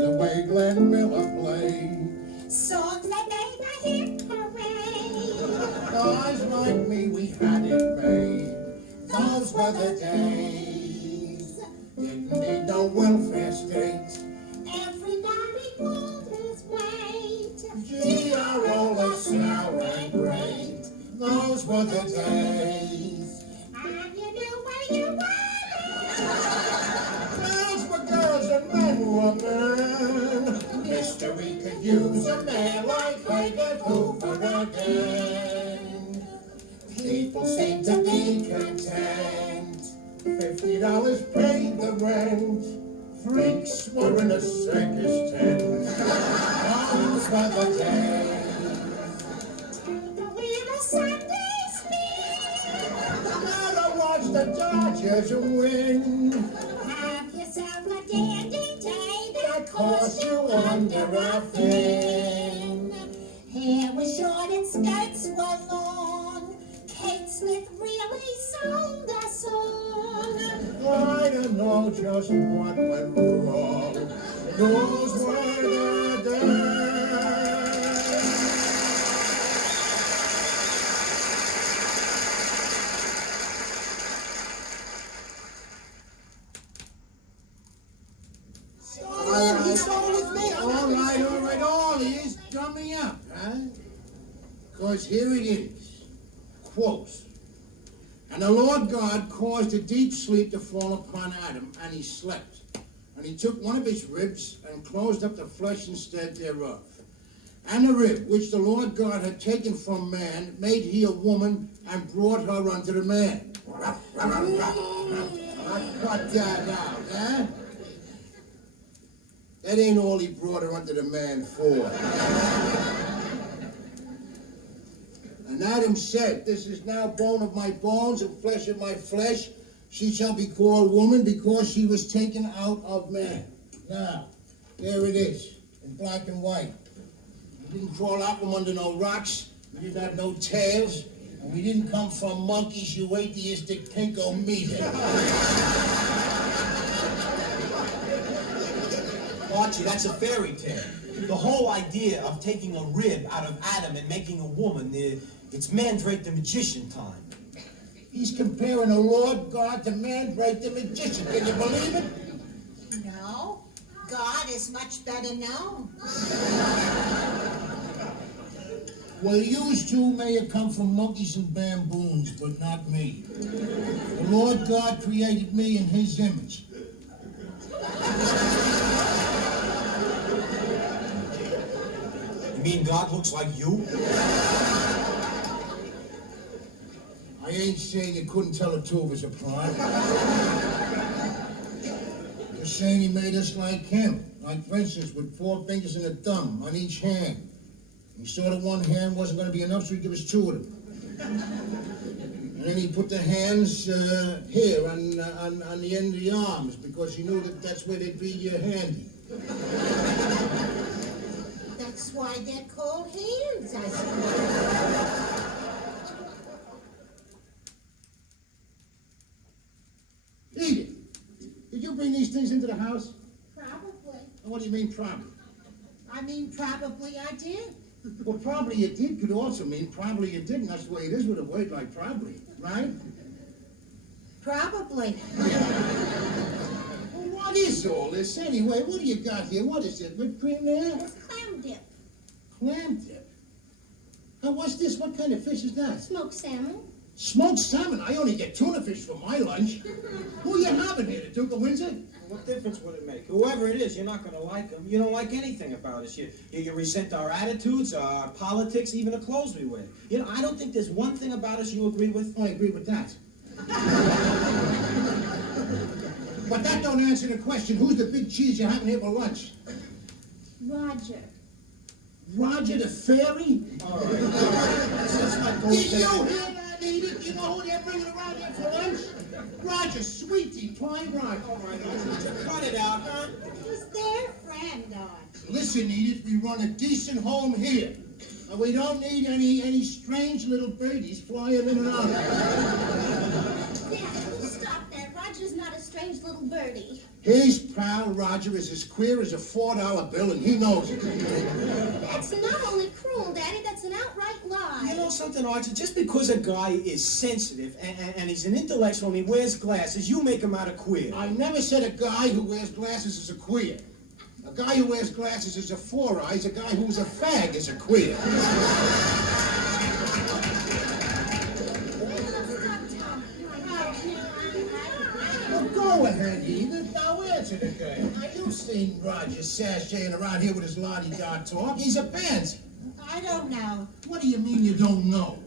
the way Glenn Miller played. Songs that made my hit parade. Guys like me, we had it made. Those were the days. Didn't need no welfare state. Everybody pulled his weight. G.R.O. LaSalle and great. Those were the days. And you knew where you were. Girls were girls and men were men. History could use a man like Hagen Hoover again. People seem to be content. $50 paid the rent. Freaks were in a circus tent. Those were the days. Take the wheel of Sunday speed. Never watch the Dodgers win. Have yourself a dandy day that Cost you under a fin. Hair was short and skirts were long. Kate Smith really sold a song. I don't know just what went wrong. Those were the days. He stole with me. All right, all is drum me up, huh? Because here it is, quotes. And the Lord God caused a deep sleep to fall upon Adam, and he slept. And he took one of his ribs and closed up the flesh instead thereof. And the rib which the Lord God had taken from man made he a woman and brought her unto the man. I cut that out, huh? That ain't all he brought her unto the man for. And Adam said, this is now bone of my bones and flesh of my flesh. She shall be called woman because she was taken out of man. Now, there it is, in black and white. We didn't crawl out from under no rocks. We didn't have no tails. And we didn't come from monkeys, you atheistic pinko meathead. Archie, that's a fairy tale. The whole idea of taking a rib out of Adam and making a woman, it's Mandrake the Magician time. He's comparing the Lord God to Mandrake the Magician. Can you believe it? No, God is much better known. Well, yous two may have come from monkeys and bamboos, but not me. The Lord God created me in his image. You mean God looks like you? I ain't saying you couldn't tell the two of us apart. Just saying he made us like him. Like, for instance, with 4 fingers and a thumb on each hand. He saw that one hand wasn't going to be enough, so he gave us 2 of them. And then he put the hands here on the end of the arms because he knew that that's where they'd be handy. That's why they're called hands, I suppose. Edith, did you bring these things into the house? Probably. What do you mean, probably? I mean, probably I did. Well, probably you did could also mean probably you didn't. That's the way it is with a word like probably, right? Probably. Well, what is all this anyway? What do you got here? What is it? Whipped cream there? It's clam dip. Clam dip? Now, what's this? What kind of fish is that? Smoked salmon. Smoked salmon? I only get tuna fish for my lunch. Who you having here, the Duke of Windsor? What difference would it make? Whoever it is, you're not going to like him. You don't like anything about us. You resent our attitudes, our politics, even the clothes we wear. You know, I don't think there's one thing about us you agree with. I agree with that. But that don't answer the question. Who's the big cheese you're having here for lunch? Roger. Roger the fairy? All right. Let's not go Did you there. hear that, Edith? You know who they're bringing around here for lunch? Roger, Sweety Pie Roger. All right, cut it out, huh? Who's their friend, Archie? Listen, Edith, we run a decent home here. And we don't need any strange little birdies flying in and out. Yeah, you stop that right Roger's not a strange little birdie. His pal Roger is as queer as a $4 bill, and he knows it. That's not only cruel, Daddy, that's an outright lie. You know something, Archie? Just because a guy is sensitive and he's an intellectual and he wears glasses, you make him out of queer. I never said a guy who wears glasses is a queer. A guy who wears glasses is a four-eyes. A guy who's a fag is a queer. Well, go ahead, Edith. Now answer the guy. Now, you've seen Roger sashaying around here with his la-di-da talk. He's a pansy. I don't know. What do you mean you don't know?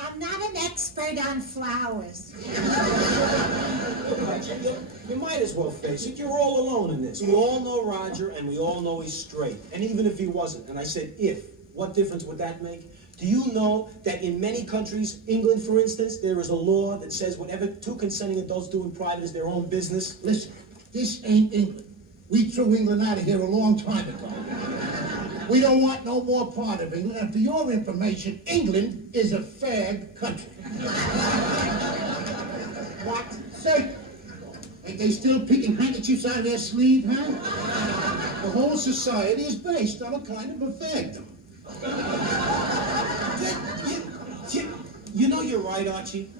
I'm not an expert on flowers. You might as well face it. You're all alone in this. We all know Roger, and we all know he's straight. And even if he wasn't, and I said if, what difference would that make? Do you know that in many countries, England for instance, there is a law that says whatever two consenting adults do in private is their own business? Listen, this ain't England. We threw England out of here a long time ago. We don't want no more part of England. And for your information, England is a fag country. What? Say, ain't they still picking handkerchiefs out of their sleeve, huh? The whole society is based on a kind of a fagdom. You know you're right, Archie.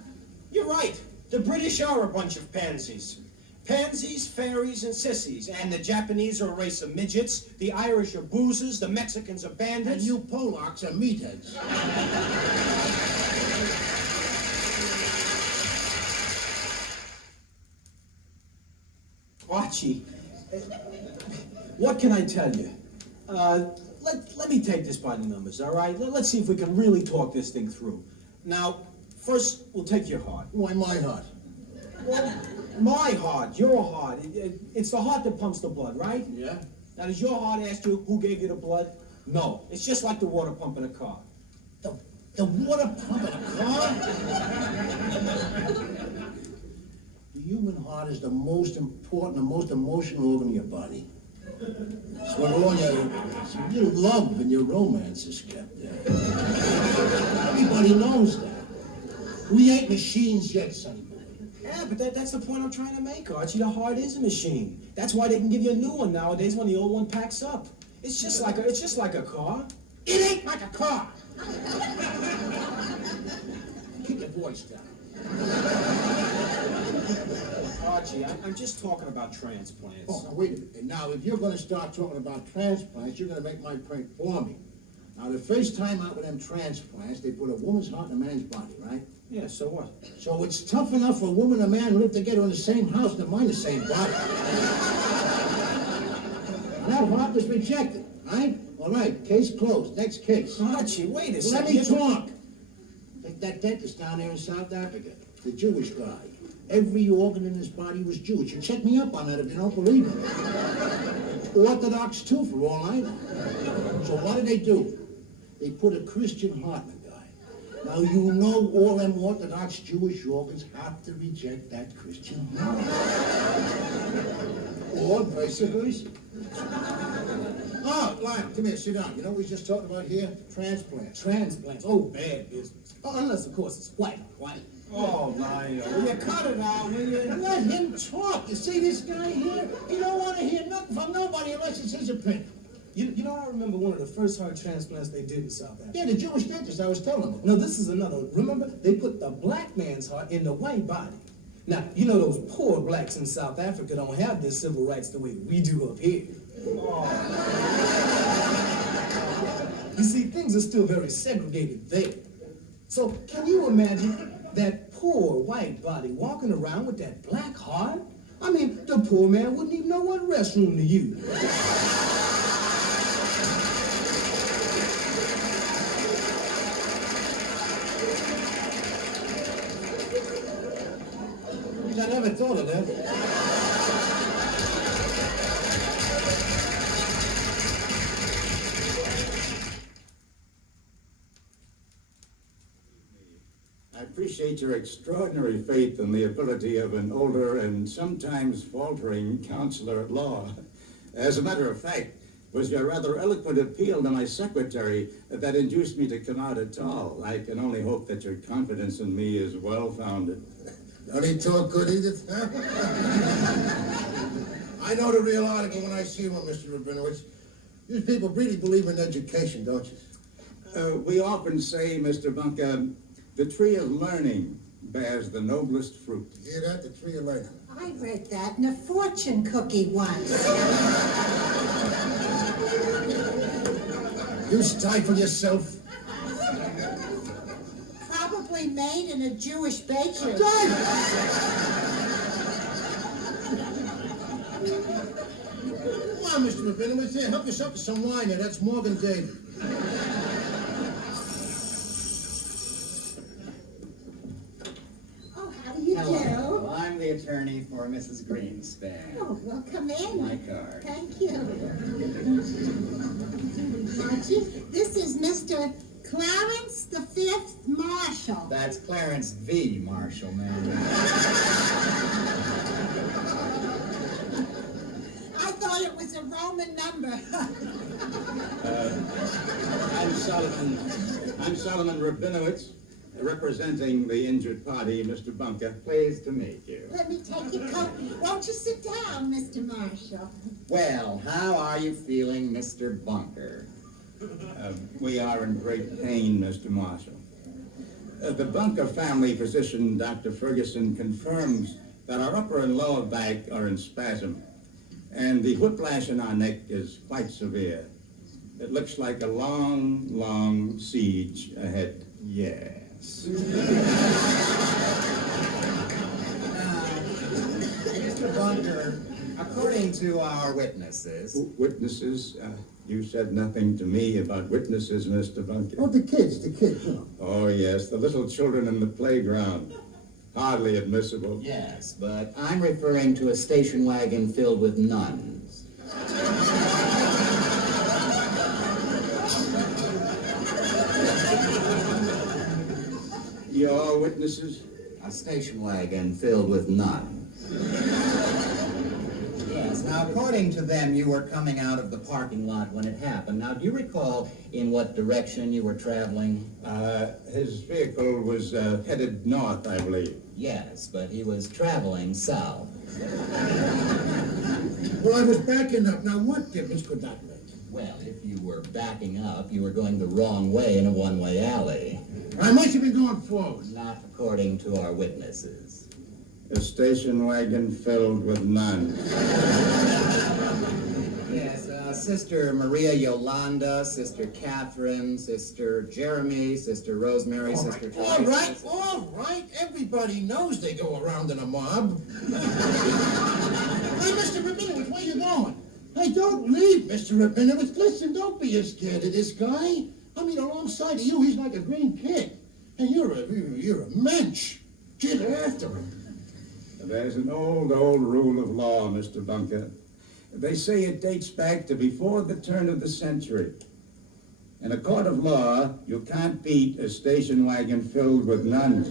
You're right. The British are a bunch of pansies. Pansies, fairies, and sissies. And the Japanese are a race of midgets. The Irish are boozers. The Mexicans are And bandits. you Polacks are meatheads. Archie, what can I tell you? Let me take this by the numbers, all right? Let's see if we can really talk this thing through. Now, first, we'll take your heart. Why my heart? Well, my heart, your heart. It's the heart that pumps the blood, right? Yeah? Now, does your heart ask you who gave you the blood? No. It's just like the water pump in a car. The water pump in a car? The human heart is the most important and most emotional organ in your body. It's where all your love and your romance is kept there. Everybody knows that. We ain't machines yet, sonny boy. Yeah, but that's the point I'm trying to make, Archie. The heart is a machine. That's why they can give you a new one nowadays when the old one packs up. It's just like a car. It ain't like a car. Keep your voice down. Archie, I'm just talking about transplants. Oh, now wait a minute. Now, if you're going to start talking about transplants, you're going to make my point for me. Now, the first time out with them transplants, they put a woman's heart in a man's body, right? Yeah, so what? So it's tough enough for a woman and a man to live together in the same house to mind the same body. That heart was rejected, right? All right, case closed. Next case. Archie, wait a Let second. me talk. Like that dentist down there in South Africa, the Jewish guy. Every organ in his body was Jewish. You check me up on that if you don't believe me. Orthodox too, for all I know. So what did they do? They put a Christian heart in the guy. Now you know all them Orthodox Jewish organs have to reject that Christian heart. Or vice versa. Oh, Lionel, come here, sit down. You know what we just talked about here? Transplants. Transplants, oh, bad business. Oh, unless, of course, it's white. Oh, Lionel, will you cut it out, will you? Let him talk. You see this guy here? He don't want to hear nothing from nobody unless it's his opinion. You know, I remember one of the first heart transplants they did in South Africa. Yeah, the Jewish dentist I was telling him about. No, this is another one. Remember, they put the black man's heart in the white body. Now, you know those poor blacks in South Africa don't have their civil rights the way we do up here. You see, things are still very segregated there. So, can you imagine that poor white body walking around with that black heart? I mean, the poor man wouldn't even know what restroom to use. I never thought of that. I appreciate your extraordinary faith in the ability of an older and sometimes faltering counselor at law. As a matter of fact, it was your rather eloquent appeal to my secretary that induced me to come out at all. I can only hope that your confidence in me is well-founded. Don't he talk good, Edith? Huh? I know the real article when I see one, Mr. Rabinowitz. You people really believe in education, don't you? We often say, Mr. Bunker, the tree of learning bears the noblest fruit. You hear that? The tree of learning. I read that in a fortune cookie once. You stifle yourself. Probably made in a Jewish bakery. Come on, Mr. Rabinowitz, here, help yourself to some wine here. That's Morgan David. Oh, how do you do? Well, I'm the attorney for Mrs. Greenspan. Oh, well, come in. My card. Thank you. Archie, this is Mr. Clarence the Fifth Marshall. That's Clarence V. Marshall, ma'am. I thought it was a Roman number. I'm Solomon Rabinowitz, representing the injured party, Mr. Bunker. Pleased to meet you. Let me take your coat. Won't you sit down, Mr. Marshall? Well, how are you feeling, Mr. Bunker? We are in great pain, Mr. Marshall. The Bunker family physician, Dr. Ferguson, confirms that our upper and lower back are in spasm, and the whiplash in our neck is quite severe. It looks like a long, long siege ahead. Yes. Mr. Bunker, according to our witnesses... Witnesses? You said nothing to me about witnesses, Mr. Bunker. Oh, the kids, you know. Oh, yes, the little children in the playground. Hardly admissible. Yes, but I'm referring to a station wagon filled with nuns. Your witnesses? A station wagon filled with nuns. Yes, now according to them, you were coming out of the parking lot when it happened. Now, do you recall in what direction you were traveling? His vehicle was headed north, I believe. Yes, but he was traveling south. Well, I was backing up. Now, what difference could that make? Well, if you were backing up, you were going the wrong way in a one-way alley. I must have been going forward. Not according to our witnesses. A station wagon filled with nuns. Yes, Sister Maria Yolanda, Sister Catherine, Sister Jeremy, Sister Rosemary, Sister Teresa. All right. Everybody knows they go around in a mob. Hey, Mr. Rabinowitz, where you going? Hey, don't leave, Mr. Rabinowitz. Listen, don't be scared of this guy. I mean, alongside of you, he's like a green kid. And you're a mensch. Get after him. There's an old rule of law, Mr. Bunker. They say it dates back to before the turn of the century. In a court of law, you can't beat a station wagon filled with nuns.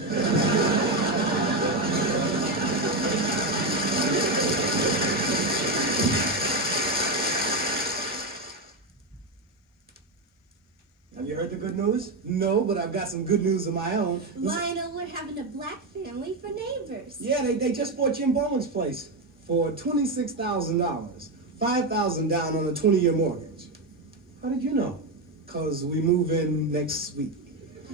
Have you heard the good news? No, but I've got some good news of my own. Lionel, we're having a black family for neighbors. Yeah, they just bought Jim Bowman's place for $26,000. $5,000 down on a 20-year mortgage. How did you know? 'Cause we move in next week.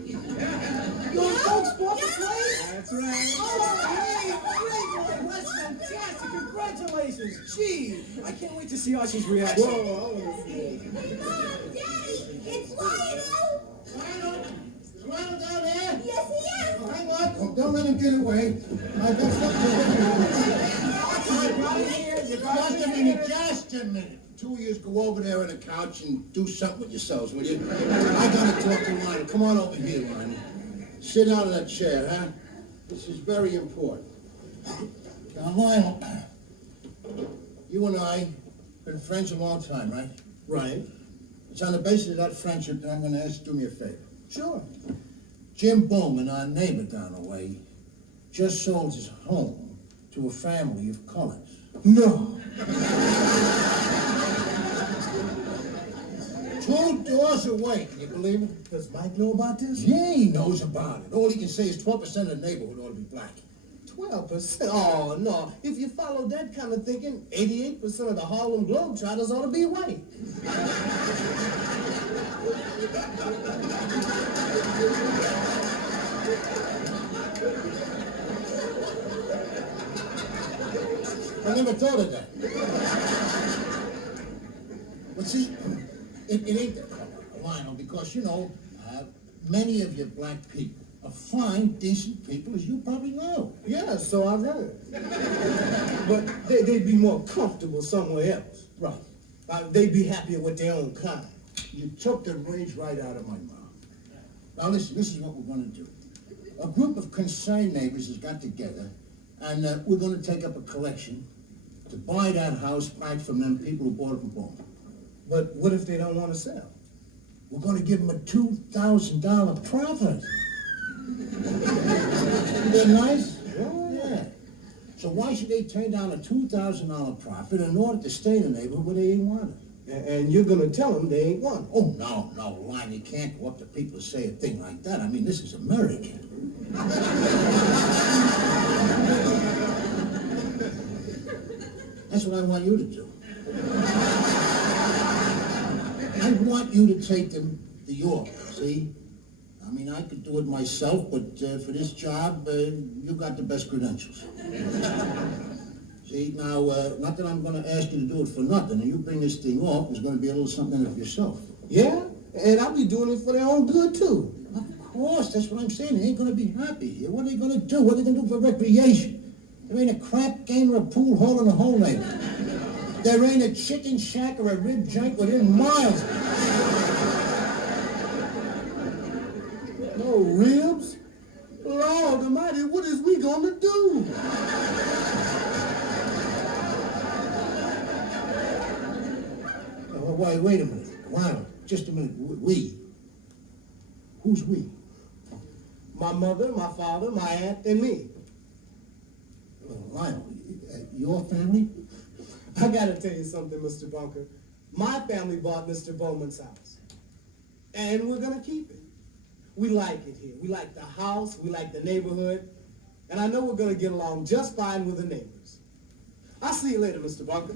Your folks bought the place? That's right. Oh, hey, great boy. That's fantastic. Congratulations. Gee, I can't wait to see Archie's reaction. Mom, Daddy, it's Lionel. Lionel down there? Yes, he is. Hang on. Oh, don't let him get away. I got something Just a minute. Two of you go over there on the couch and do something with yourselves, will you? I gotta talk to Lionel. Come on over here, Lionel. Sit down in that chair, huh? This is very important. Now, Lionel, you and I been friends a long time, right? Right. It's on the basis of that friendship that I'm going to ask you to do me a favor. Sure. Jim Bowman, our neighbor down the way, just sold his home to a family of colors. No. 2 doors away, can you believe it? Does Mike know about this? Yeah, he knows about it. All he can say is 12% of the neighborhood ought to be black. 12%? Oh, no. If you follow that kind of thinking, 88% of the Harlem Globetrotters ought to be white. I never thought of that. But see, it ain't the color, Lionel, because, many of you black people are fine, decent people, as you probably know. Yeah, so I've heard. But they'd be more comfortable somewhere else. Right. They'd be happier with their own kind. You took the rage right out of my mouth. Now listen, this is what we're gonna do. A group of concerned neighbors has got together, and we're gonna take up a collection to buy that house back from them people who bought it from Bowman. But what if they don't want to sell? We're gonna give them a $2,000 profit. Isn't that nice? Yeah. So why should they turn down a $2,000 profit in order to stay in the neighborhood where they ain't wanted? And you're going to tell them they ain't want it. Oh, no, Lion, you can't go up to people and say a thing like that. I mean, this is America. That's what I want you to do. I want you to take them to York, see? I mean, I could do it myself, but for this job, you got the best credentials. See, now, not that I'm going to ask you to do it for nothing, and you bring this thing off, there's going to be a little something in it for yourself. Yeah? And I'll be doing it for their own good, too. Of course, that's what I'm saying. They ain't going to be happy here. What are they going to do? What are they going to do for recreation? There ain't a crap game or a pool hole in the whole neighborhood. There ain't a chicken shack or a rib joint within miles. No ribs? Lord almighty, what is we going to do? Wait a minute. Wow, just a minute. We? Who's we? My mother, my father, my aunt, and me. Lionel, your family? I gotta tell you something, Mr. Bunker. My family bought Mr. Bowman's house. And we're gonna keep it. We like it here. We like the house, we like the neighborhood, and I know we're gonna get along just fine with the neighbors. I'll see you later, Mr. Bunker.